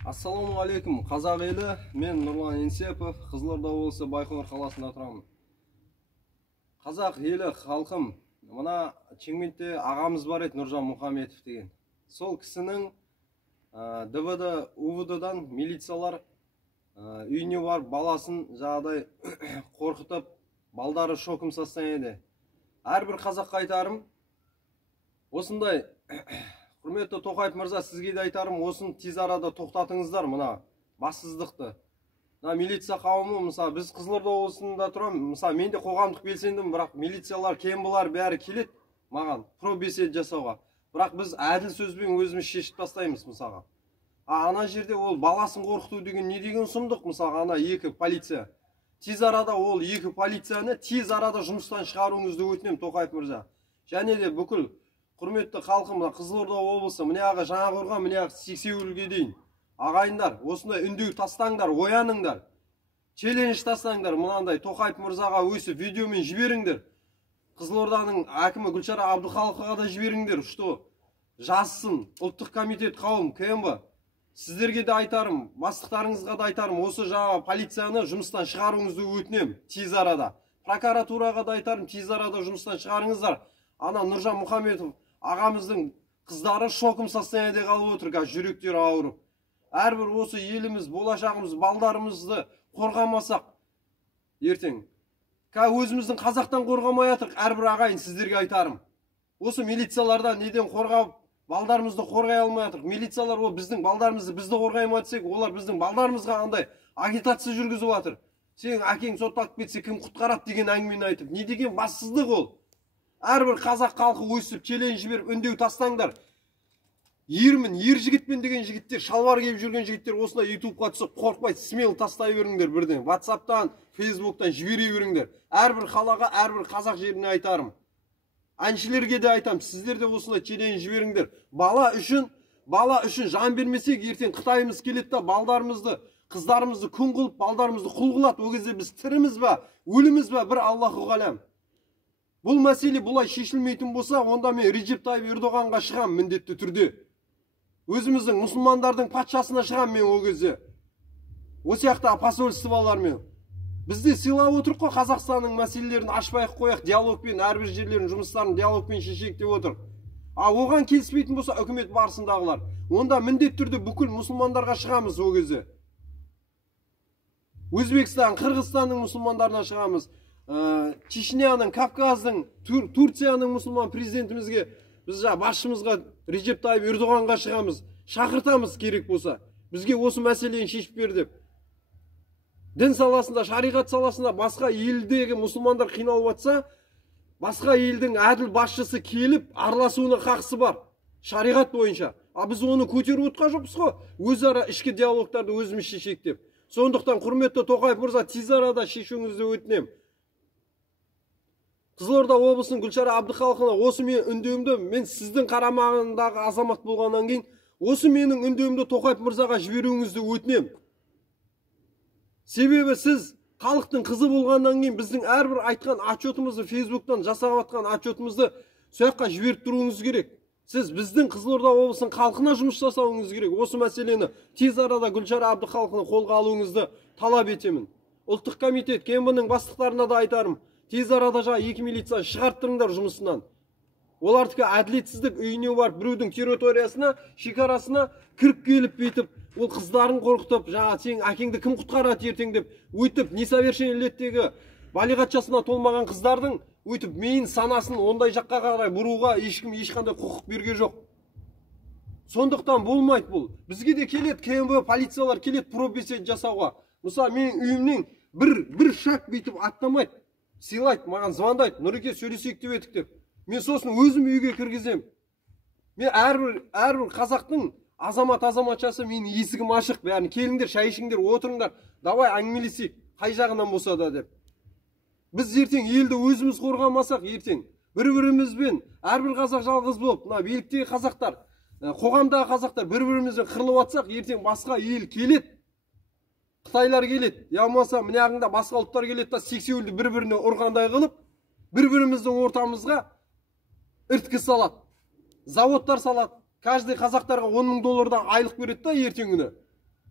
Ассалаумағалейкум, қазақ елі. Мен Нұрлан Енсепов, Қызылорда облысы Байқоңыр қаласында тұрамын. Қазақ елі, халқым, мына Шымкентте ағамыз бар еді, Нұржан Мұхаметов деген. Сол кісінің ДВД, УВД-дан милициялар үйіне бар баласын жағдай қорқытып, балдары шокым состояниеде. Әрбір қазаққа айтарым, осындай құрметті Тоқаев мырза, сізге де айтарым, осын тез арада тоқтатыңыздар мына бассыздықты. Милиция қауымы, мысалы, біз Қызылорда облысында тұрамын, мысалы, мен де қоғамдық белсендім, бірақ милициялар, кембылар бәрі келеді маған пробесед жасауға. Бірақ біз әділ сөзбен өзіміз шешіп тастаймыз, мысалға. Ана жерде ол баласын қорқыту деген не деген сұмдық, мысалға, ана екі полиция. Тез арада ол екі полицияны тез арада жұмыстан шығаруыңызды өтінем, Тоқаев мырза. Және де бүкіл құрметті халқым, Қызылорда облысы, мынаяғы Жаңақорған, мынаяғы Сексеуілге дейін ағайындар, осындай үндеу тастаңдар, ояныңдар, челлендж тастаңдар, мынандай Тоқаев мырзаға өсіп видеомен жіберіңдер. Қызылорданың әкімі Гүлшара Әбдіхалықоваға да жіберіңдер, что жазсын ұлттық комитет қауым, КМБ. Сіздерге де айтарым, бастықтарыңызға да айтарым, осы жаңа полицияны жұмыстан шығаруыңызды өтінем тез арада. Прокуратураға да айтарым, тез арада жұмыстан шығарыңыздар. Ана Нұржан Мұхаметов ағамыздың қыздары шокым состояниеде қалып отыр, жүректері ауырып. Әрбір осы еліміз, болашағымыз, балдарымызды қорғамасақ, ертең өзіміздің қазақтан қорғамай жатырық, әрбір ағайын сіздерге айтарым. Осы милициялардан неден қорғап, балдарымызды қорғай алмай жатырық. Милициялар ол біздің балдарымызды бізді қорғаймай атсек, олар біздің балдарымызға андай агитация жүргізіп жатыр. Сен әкең сотталып кетсе, кім құтқарады деген әңгімені айтып. Не деген бассыздық ол? Әрбір қазақ халқы өсіп, челлендж жіберіп, үндеу тастаңдар. Ермін, ер жігітпен деген жігіттер, шалбар киіп жүрген жігіттер осындай ютубқа түсіп, қорқпай, смел тастай беріңдер бірден. WhatsApp-тан, Facebook-тан жібере беріңдер. Әрбір қалаға, әрбір қазақ жеріне айтарым. Әншілерге де айтам, сіздер де осындай челлендж жіберіңдер. Бала үшін жан бермесек, ертең Қытайымыз келеді да, балдарымызды, қыздарымызды күң қылып, балдарымызды құл қылады. О кезде біз тіріміз ба, өліміз ба, бір Аллаху ғалам. Бұл мәселе бұлай шешілмейтін болса, онда мен Реджеп Тайып Ердоғанға шығам міндетті түрде. Өзіміздің мұсылмандардың патшасына шығам мен о кезде. О сияқты посольстволармен. Бізде сыйлап отырық қой, Қазақстанның мәселелерін ашпайық қояқ, диалогпен, әрбір жерлерін жұмыстарын диалогпен шешейік деп отыр. Оған келіспейтін болса, үкімет барысындағылар, онда міндетті түрде бүкіл мұсылмандарға шығамыз о кезде. Өзбекстан, Қырғызстанның мұсылмандарына шығамыз. Чечняның, Кавказдың, Турцияның мұсылман президентімізге, біз басшымызға Реджеп Тайып Ердоғанға шығамыз, шақыртамыз керек болса. Бізге осы мәселені шешіп бер деп. Дін саласында, шариғат саласында басқа елдегі мұсылмандар қиналып жатса, басқа елдің әділ басшысы келіп, араласуына хақысы бар. Шариғат бойынша. Біз оны көтеріп отқан жоқпыз ғой. Өзара ішкі диалогтарды өзіміз шешейік деп. Сондықтан құрметті Тоқаев мырза, тез арада шешуіңізді өтінем. Қызылорда облысының Гүлшара Әбдіхалықовна, осы мен үндеуімді, мен сіздің қарамағындағы азамат болғаннан кейін, осы менің үндеуімді Тоқаев мырзаға жіберуіңізді өтінем. Себебі сіз халықтың қызы болғаннан кейін біздің әрбір айтқан отчетымызды, Фейсбуктан жасап жатқан отчетымызды сояққа жіберіп тұруыңыз керек. Сіз біздің Қызылорда облысының халқына жұмыс жасауыңыз керек. Осы мәселені тез арада Гүлшара Әбдіхалықовна қолға алуыңызды талап етемін. Ұлттық комитет, КМБ-ның бастықтарына да айтарым. Тез арада екі милицияны шығарттырыңдар жұмысынан. Олардікі әділетсіздік, үйіне барып, біреудің территориясына, шекарасына кіріп келіп бетіп, ол қыздарын қорқытып, сен әкеңді кім құтқарады ертең деп, өйтіп, несовершеннолеттегі балиғат жасына толмаған қыздардың өйтіп, мейін санасын ондай жаққа қарай бұруға ешкім ешқандай құқық берген жоқ. Сондықтан болмайды бұл. Бізге де келеді, КМБ полициялар келеді пробесед жасауға. Мысалы, мен үйімнен бір шақ бейтіп аттамайды. Сыйлайды, маған звондайды, Нұреке сөйлесейік деп едік деп. Мен сосын өзім үйге кіргізем. Мен әрбір қазақтың азаматшасы менің есігім ашық, бәрін келіңдер, шай ішіңдер, отырыңдар, давай әңгімелесейік, қай жағынан болса да деп. Біз ертең елді өзіміз қорғамасақ, ертең бір-бірімізбен әрбір қазақ жалғыз болып, биліктегі қазақтар, қоғамдағы қазақтар бір-бірімізбен қырылып атсақ, ертең басқа ел келеді. Қытайлар келеді, ямаса мынағында басқа ұлттар келеді да сексеуілді бір-біріне ұрғандай қылып, бір-біріміздің ортамызға ірткі салады. Заводтар салады. Каждый қазақтарға $10,000 айлық береді да ертеңгіні.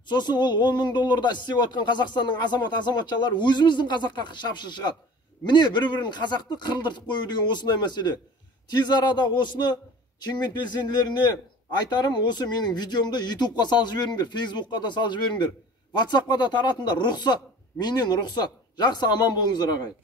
Сосын ол 10 мың долларда істеп отқан Қазақстанның азаматшалары өзіміздің қазаққа шапшы шығады. Міне бір-бірін қазақты қырылдыртып қою деген осындай мәселе. Тез арада осыны Чингмент белсенділеріне айтарым, осы менің видеомды YouTube'қа салып жіберіңдер, Facebook'қа да салып жіберіңдер, WhatsApp'қа да таратыңдар, рұқсат, менен рұқсат. Жақсы, аман болыңыздар ағайын.